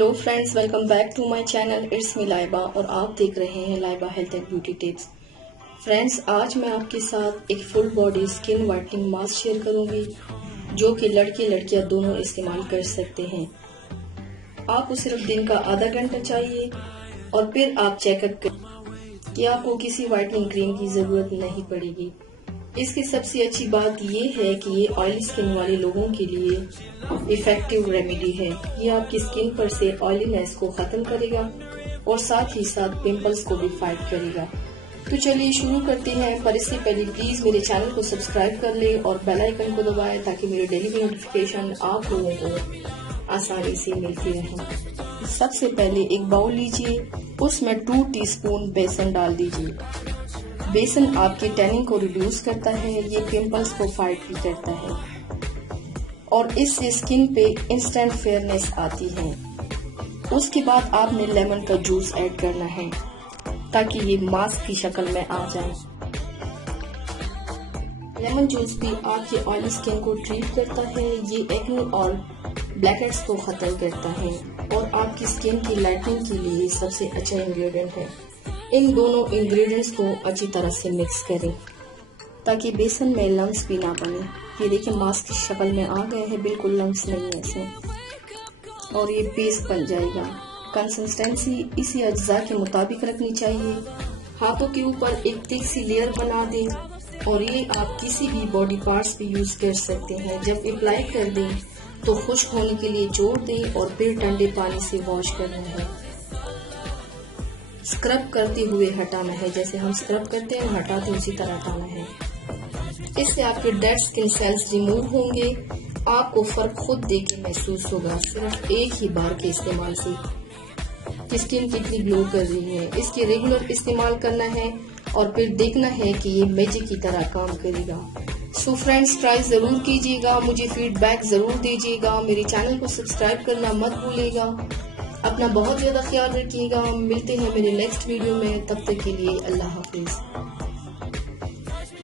Hello friends, welcome back to my channel. It's me Laiba और आप देख रहे हैं Laiba health and beauty tips. Friends, आज मैं आपके साथ एक full body skin whitening mask share करूंगी जो कि लड़के लड़कियां दोनों इस्तेमाल कर सकते हैं। आपको सिर्फ दिन का आधा घंटा चाहिए और फिर आप चेकअप करें कि आपको किसी वाइटनिंग क्रीम की जरूरत नहीं पड़ेगी। इसकी सबसे अच्छी बात ये है कि ये ऑयली स्किन वाले लोगों के लिए इफेक्टिव रेमेडी है। ये आपकी स्किन पर से ऑयलीनेस को खत्म करेगा और साथ ही साथ पिंपल्स को भी फाइट करेगा। तो चलिए शुरू करते हैं, पर इससे पहले प्लीज मेरे चैनल को सब्सक्राइब कर ले और बेल आइकन को दबाएं ताकि मेरे डेली की नोटिफिकेशन आप लोगों को आसानी से मिलती रहे। सबसे पहले एक बाउल लीजिए, उसमें 2 टीस्पून बेसन डाल दीजिए। बेसन आपके टैनिंग को रिड्यूस करता है, ये पिंपल्स को फाइट भी करता है और इससे स्किन पे इंस्टेंट फेयरनेस आती है। उसके बाद आपने लेमन का जूस ऐड करना है ताकि ये मास्क की शक्ल में आ जाए। लेमन जूस भी आपकी ऑयली स्किन को ट्रीट करता है, ये एक्ने और ब्लैकहेड्स को खत्म करता है और आपकी स्किन की लाइटनिंग के लिए सबसे अच्छा इंग्रेडिएंट है। इन दोनों इंग्रेडिएंट्स को अच्छी तरह से मिक्स करें ताकि बेसन में लम्स भी ना बने। ये देखिए मास्क की शक्ल में आ गए हैं, बिल्कुल लम्स नहीं है इसमें और ये पेस्ट बन जाएगा। कंसिस्टेंसी इसी अज्जा के मुताबिक रखनी चाहिए। हाथों के ऊपर एक थिक सी लेयर बना दें और ये आप किसी भी बॉडी पार्ट्स पे यूज कर सकते हैं। जब अप्लाई कर दें तो खुश्क होने के लिए छोड़ दें और फिर ठंडे पानी से वॉश करना है। स्क्रब करते हुए हटाना है, जैसे हम स्क्रब करते हैं हटाते उसी तरह हटाना है। इससे आपके डेड स्किन सेल्स रिमूव होंगे। आपको फर्क खुद देख के महसूस होगा सिर्फ एक ही बार के इस्तेमाल से कि स्किन कितनी ग्लो कर रही है। इसके रेगुलर इस्तेमाल करना है और फिर देखना है कि ये मैजिक की तरह काम करेगा। सो फ्रेंड्स, ट्राई जरूर कीजिएगा, मुझे फीडबैक जरूर दीजिएगा। मेरे चैनल को सब्सक्राइब करना मत भूलिएगा। अपना बहुत ज्यादा ख्याल रखिएगा। मिलते हैं मेरे नेक्स्ट वीडियो में, तब तक के लिए अल्लाह हाफिज।